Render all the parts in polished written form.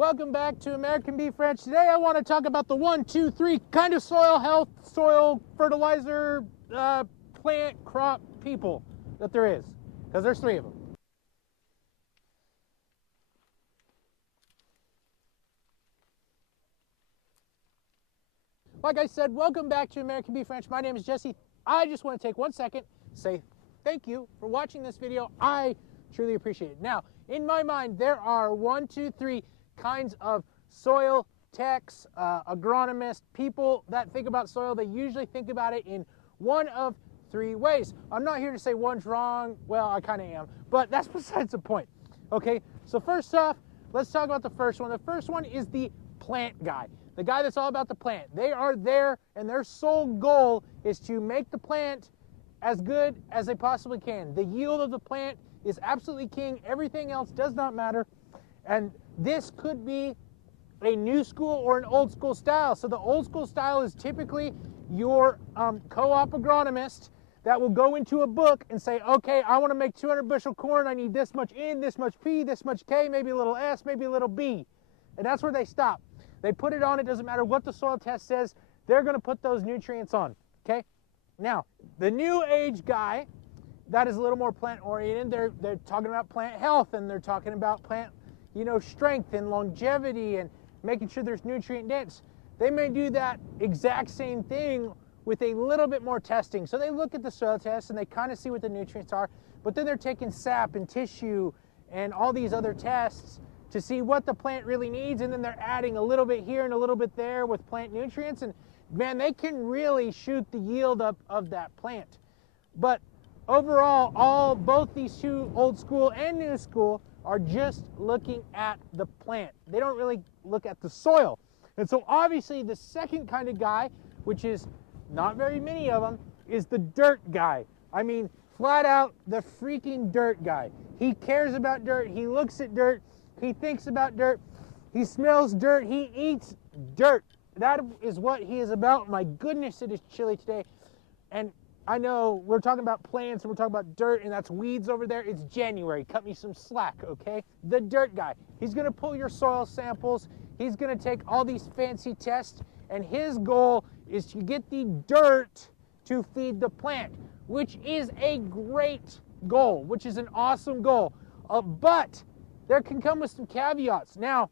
Welcome back to American Beef Ranch. Today I want to talk about the 1, 2, 3 kind of soil health, soil fertilizer, plant, crop, people that there is. Because there's 3 of them. Like I said, welcome back to American Beef Ranch. My name is Jesse. I just want to take 1 second, say thank you for watching this video. I truly appreciate it. Now, in my mind, there are 1, 2, 3 kinds of soil techs, agronomists, people that think about soil. They usually think about it in one of 3 ways. I'm not here to say one's wrong. Well, I kind of am, but that's besides the point. Okay, so first off, let's talk about the first one. The first one is the plant guy, the guy that's all about the plant. They are there, and their sole goal is to make the plant as good as they possibly can. The yield of the plant is absolutely king. Everything else does not matter. And this could be a new school or an old school style. So the old school style is typically your co-op agronomist that will go into a book and say, okay, I want to make 200 bushel corn. I need this much N, this much P, this much K, maybe a little S, maybe a little B. And that's where they stop. They put it on. It doesn't matter what the soil test says. They're going to put those nutrients on. Okay. Now, the new age guy that is a little more plant oriented, they're talking about plant health, and they're talking about plant, strength and longevity and making sure there's nutrient dense. They may do that exact same thing with a little bit more testing. So they look at the soil test and they kind of see what the nutrients are, but then they're taking sap and tissue and all these other tests to see what the plant really needs, and then they're adding a little bit here and a little bit there with plant nutrients, and man, they can really shoot the yield up of that plant. But overall, both these 2, old school and new school, are just looking at the plant. They don't really look at the soil. And so obviously the second kind of guy, which is not very many of them, is the dirt guy. I mean, flat out the freaking dirt guy. He cares about dirt. He looks at dirt. He thinks about dirt. He smells dirt. He eats dirt. That is what he is about. My goodness, it is chilly today. And I know we're talking about plants and we're talking about dirt, and that's weeds over there. It's January. Cut me some slack, okay? The dirt guy. He's going to pull your soil samples. He's going to take all these fancy tests, and his goal is to get the dirt to feed the plant, which is a great goal, which is an awesome goal. But there can come with some caveats. Now,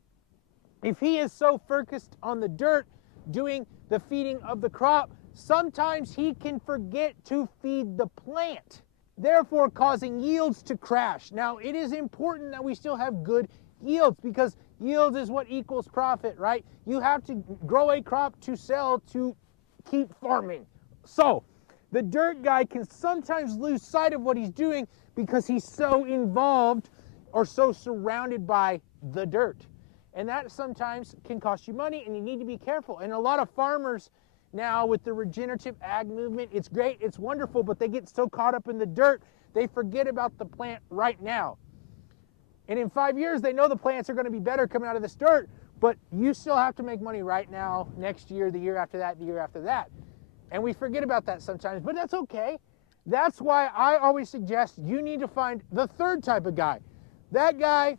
if he is so focused on the dirt doing the feeding of the crop, sometimes he can forget to feed the plant, therefore causing yields to crash. Now, it is important that we still have good yields, because yield is what equals profit, right? You have to grow a crop to sell to keep farming. So the dirt guy can sometimes lose sight of what he's doing because he's so involved or so surrounded by the dirt. And that sometimes can cost you money, and you need to be careful. And a lot of farmers now, with the regenerative ag movement, it's great, it's wonderful, but they get so caught up in the dirt, they forget about the plant right now. And in 5 years, they know the plants are going to be better coming out of this dirt, but you still have to make money right now, next year, the year after that, the year after that. And we forget about that sometimes, but that's okay. That's why I always suggest you need to find the third type of guy. That guy,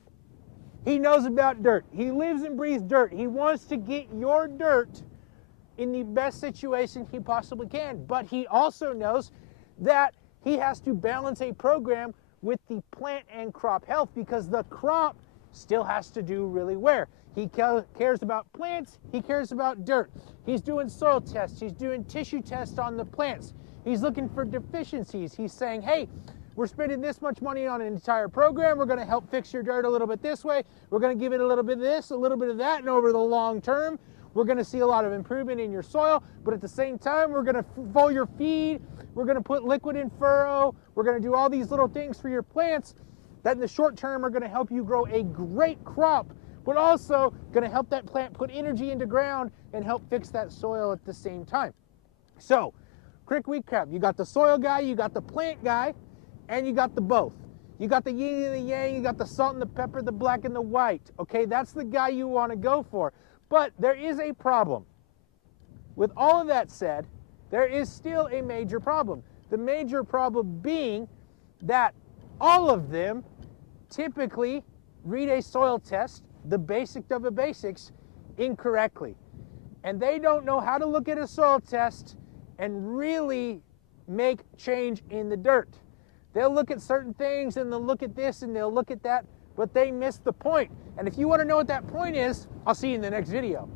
he knows about dirt. He lives and breathes dirt. He wants to get your dirt in the best situation he possibly can. But he also knows that he has to balance a program with the plant and crop health, because the crop still has to do really well. He cares about plants. He cares about dirt. He's doing soil tests. He's doing tissue tests on the plants. He's looking for deficiencies. He's saying, hey, we're spending this much money on an entire program. We're going to help fix your dirt a little bit this way. We're going to give it a little bit of this, a little bit of that, and over the long term, we're going to see a lot of improvement in your soil, but at the same time, we're going to full your feed. We're going to put liquid in furrow. We're going to do all these little things for your plants that in the short term are going to help you grow a great crop, but also going to help that plant put energy into ground and help fix that soil at the same time. So, quick recap. You got the soil guy, you got the plant guy, and you got the both. You got the yin and the yang, you got the salt and the pepper, the black and the white. Okay, that's the guy you want to go for. But there is a problem. With all of that said, there is still a major problem. The major problem being that all of them typically read a soil test the basic of the basics incorrectly. And they don't know how to look at a soil test and really make change in the dirt. They'll look at certain things and they'll look at this and they'll look at that, but they miss the point. And if you want to know what that point is, I'll see you in the next video.